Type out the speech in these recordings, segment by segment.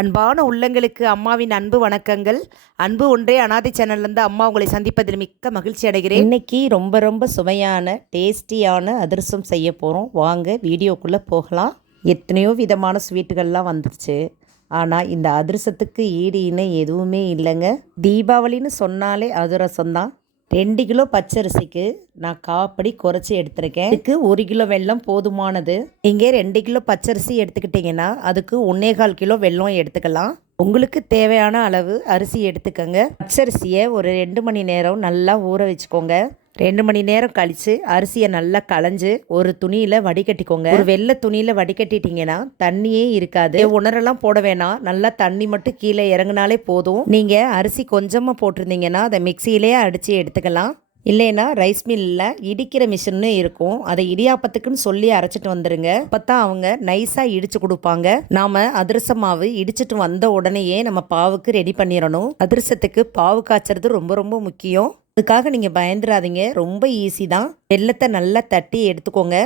அன்பான உள்ளங்களுக்கு அம்மாவின் அன்பு வணக்கங்கள். அன்பு ஒன்றே அனாதை சேனல்லேருந்து அம்மா உங்களை சந்திப்பதில் மிக்க மகிழ்ச்சி அடைகிறேன். இன்னைக்கு ரொம்ப ரொம்ப சுவையான டேஸ்டியான அதிரசம் செய்ய போகிறோம் வாங்க வீடியோக்குள்ளே போகலாம். எத்தனையோ விதமான ஸ்வீட்டுகள்லாம் வந்துருச்சு. ஆனால் இந்த அதிரசத்துக்கு ஈடு இணை எதுவுமே இல்லைங்க. தீபாவளின்னு சொன்னாலே அதிரசம் தான் ரெண்டு கிலோ பச்சரிசிக்கு நான் காப்படி குறைச்சி எடுத்திருக்கேன். இதுக்கு ஒரு கிலோ வெல்லம் போதுமானது. நீங்கள் ரெண்டு கிலோ பச்சரிசி எடுத்துக்கிட்டிங்கன்னா அதுக்கு ஒன்னே கால் கிலோ வெல்லம் எடுத்துக்கலாம். உங்களுக்கு தேவையான அளவு அரிசி எடுத்துக்கோங்க. பச்சரிசியை ஒரு ரெண்டு மணி நேரம் நல்லா ஊற வச்சுக்கோங்க. ரெண்டு மணி நேரம் கழித்து அரிசியை நல்லா களைஞ்சு ஒரு துணியில் வடிகட்டிக்கோங்க. ஒரு வெள்ளை துணியில் வடிகட்டிட்டீங்கன்னா தண்ணியே இருக்காது. உணரெல்லாம் போட வேணாம். நல்லா தண்ணி மட்டும் கீழே இறங்குனாலே போதும். நீங்கள் அரிசி கொஞ்சமாக போட்டிருந்தீங்கன்னா அதை மிக்சியிலே அடித்து எடுத்துக்கலாம். இல்லைன்னா ரைஸ் மில்லில் இடிக்கிற மிஷின்னு இருக்கும். அதை இடியாப்பத்துக்குன்னு சொல்லி அரைச்சிட்டு வந்துடுங்க அப்போ தான் அவங்க நைஸாக இடித்து கொடுப்பாங்க. நாம் அதிரச மாவு இடிச்சிட்டு வந்த உடனேயே நம்ம பாவுக்கு ரெடி பண்ணிடணும். அதிரசத்துக்கு பாவு காய்ச்சறது ரொம்ப ரொம்ப முக்கியம். அதுக்காக நீங்கள் பயந்துடாதீங்க ரொம்ப ஈஸி தான். வெள்ளத்தை நல்லா தட்டி எடுத்துக்கோங்க.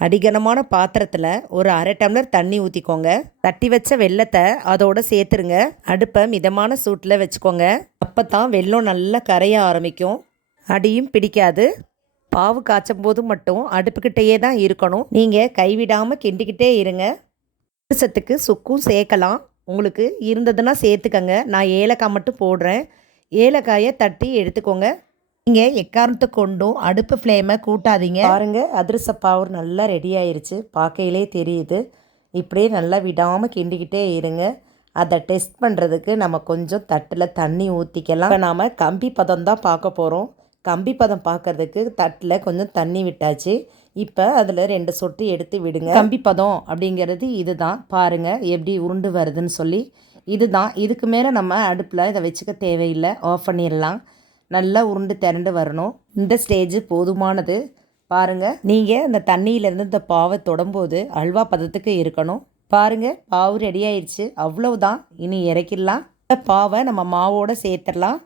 அடிகனமான பாத்திரத்தில் ஒரு அரை டம்ளர் தண்ணி ஊற்றிக்கோங்க தட்டி வச்ச வெள்ளத்தை அதோட சேர்த்துருங்க. அடுப்பை மிதமான சூட்டில் வச்சுக்கோங்க. அப்போ தான் வெள்ளம் நல்லா கரைய ஆரம்பிக்கும். அடியும் பிடிக்காது. பாவு காய்ச்சும் போது மட்டும் அடுப்புக்கிட்டேயே தான் இருக்கணும். நீங்கள் கைவிடாமல் கிண்டிக்கிட்டே இருங்க. சத்துக்கு சுக்கும் சேர்க்கலாம். உங்களுக்கு இருந்ததுன்னா சேர்த்துக்கங்க. நான் ஏலக்காய் மட்டும் போடுறேன். ஏலக்காயை தட்டி எடுத்துக்கோங்க. நீங்கள் எக்காரணத்தை கொண்டும் அடுப்பு ஃப்ளேமை கூட்டாதீங்க. பாருங்க அதிரச பாவர் நல்லா ரெடி ஆயிருச்சு. பார்க்கையிலே தெரியுது. இப்படியே நல்லா விடாமல் கிண்டிக்கிட்டே இருங்க. அதை டெஸ்ட் பண்ணுறதுக்கு நம்ம கொஞ்சம் தட்டில் தண்ணி ஊற்றிக்கலாம் இப்போ நாம் கம்பி பதம் தான் பார்க்க போகிறோம் கம்பி பதம் பார்க்கறதுக்கு தட்டில் கொஞ்சம் தண்ணி விட்டாச்சு. இப்போ அதில் ரெண்டு சொட்டு எடுத்து விடுங்க. கம்பி பதம் அப்படிங்கிறது இதுதான். பாருங்கள் எப்படி உருண்டு வருதுன்னு சொல்லி. இதுதான். இதுக்கு மேலே நம்ம அடுப்பில் இதை வச்சுக்க தேவையில்லை. ஆஃப் பண்ணிடலாம். நல்லா உருண்டு திரண்டு வரணும். இந்த ஸ்டேஜ் போதுமானது. பாருங்கள் நீங்கள் அந்த தண்ணியிலேருந்து இந்த பாவை தொடும்போது அல்வா பதத்துக்கு இருக்கணும். பாருங்கள் பாவு ரெடி ஆயிடுச்சு அவ்வளவுதான். இனி இறக்கிடலாம். இந்த பாவை நம்ம மாவோட சேர்த்துடலாம்.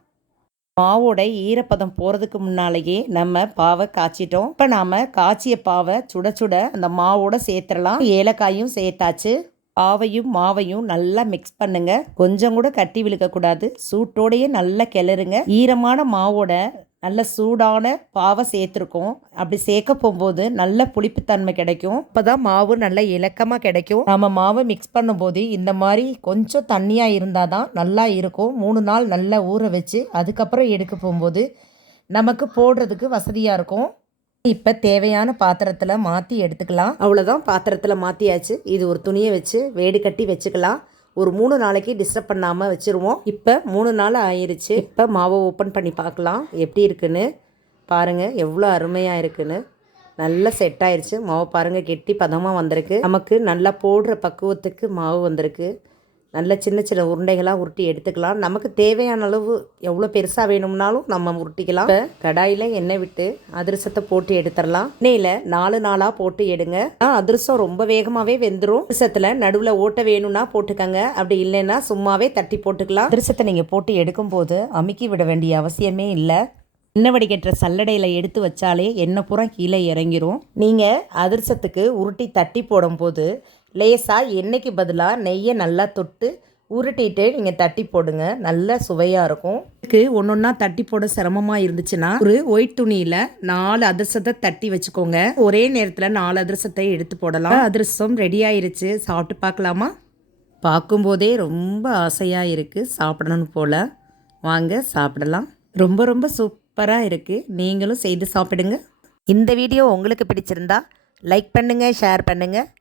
மாவோட ஈரப்பதம் போகிறதுக்கு முன்னாலேயே நம்ம பாவை காய்ச்சிட்டோம். இப்போ நாம் காய்ச்சிய பாவை சுட சுட அந்த மாவோட சேர்த்துடலாம். ஏலக்காயும் சேர்த்தாச்சு. பாவையும் மாவையும் நல்லா மிக்ஸ் பண்ணுங்க. கொஞ்சம் கூட கட்டி விழுக்கக்கூடாது. சூட்டோடையே நல்லா கிளறுங்க. ஈரமான மாவோட நல்ல சூடான பாவை சேர்த்துருக்கோம். அப்படி சேர்க்க போகும்போது நல்ல புளிப்புத்தன்மை கிடைக்கும். அப்போதான் மாவு நல்ல இலக்கமாக கிடைக்கும். நம்ம மாவை மிக்ஸ் பண்ணும்போது இந்த மாதிரி கொஞ்சம் தண்ணியாக இருந்தால் தான் நல்லா இருக்கும். மூணு நாள் நல்லா ஊற வச்சு அதுக்கப்புறம் எடுக்க போகும்போது நமக்கு போடுறதுக்கு வசதியாக இருக்கும். இப்போ தேவையான பாத்திரத்தில் மாற்றி எடுத்துக்கலாம். அவ்வளோதான் பாத்திரத்தில் மாற்றியாச்சு இது ஒரு துணியை வச்சு வேடு கட்டி வச்சுக்கலாம். ஒரு மூணு நாளைக்கு டிஸ்டர்ப் பண்ணாமல் வச்சுருவோம். இப்போ மூணு நாள் ஆயிடுச்சு இப்போ மாவை ஓப்பன் பண்ணி பார்க்கலாம். எப்படி இருக்குன்னு பாருங்கள் எவ்வளோ அருமையாக இருக்குன்னு. நல்லா செட் ஆயிடுச்சு மாவு பாருங்கள் கெட்டி பதமாக வந்திருக்கு. நமக்கு நல்லா போடுற பக்குவத்துக்கு மாவு வந்திருக்கு. நல்ல சின்ன சின்ன உருண்டைகளாக உருட்டி எடுத்துக்கலாம். நமக்கு தேவையான அளவு எவ்வளோ பெருசாக வேணும்னாலும் நம்ம உருட்டிக்கலாம். இப்போ கடாயில் எண்ணெய் விட்டு அதிரசத்தை போட்டு எடுத்துடலாம். எண்ணெயில் நாலு நாளாக போட்டு எடுங்க. அதிரசம் ரொம்ப வேகமாகவே வெந்துடும் அதிரசத்தில் நடுவில் ஓட்ட வேணும்னா போட்டுக்கங்க. அப்படி இல்லைன்னா சும்மாவே தட்டி போட்டுக்கலாம். அதிரசத்தை நீங்கள் போட்டு எடுக்கும்போது அமுக்கி விட வேண்டிய அவசியமே இல்லை. எண்ணெய் வடிகட்டுற சல்லடையில் எடுத்து வச்சாலே எண்ணெய் பூரா கீழே இறங்கிரும். நீங்கள் அதிரசத்துக்கு உருட்டி தட்டி போடும்போது லேசாக எண்ணெய்க்கு பதிலாக நெய்யை நல்லா தொட்டு உருட்டிட்டு நீங்கள் தட்டி போடுங்க. நல்ல சுவையாக இருக்கும். இதுக்கு ஒன்று ஒன்றா தட்டி போட சிரமமாக இருந்துச்சுன்னா ஒரு ஒயிட் துணியில் நாலு அதிரசத்தை தட்டி வச்சுக்கோங்க. ஒரே நேரத்தில் நாலு அதிரசத்தை எடுத்து போடலாம். அதிரசம் ரெடி ஆயிருச்சு. சாப்பிட்டு பார்க்கலாமா? பார்க்கும்போதே ரொம்ப ஆசையாக இருக்குது சாப்பிடணும்னு போல். வாங்க சாப்பிடலாம். ரொம்ப ரொம்ப சூப்பராக இருக்குது நீங்களும் செய்து சாப்பிடுங்க. இந்த வீடியோ உங்களுக்கு பிடிச்சிருந்தா லைக் பண்ணுங்கள் ஷேர் பண்ணுங்கள்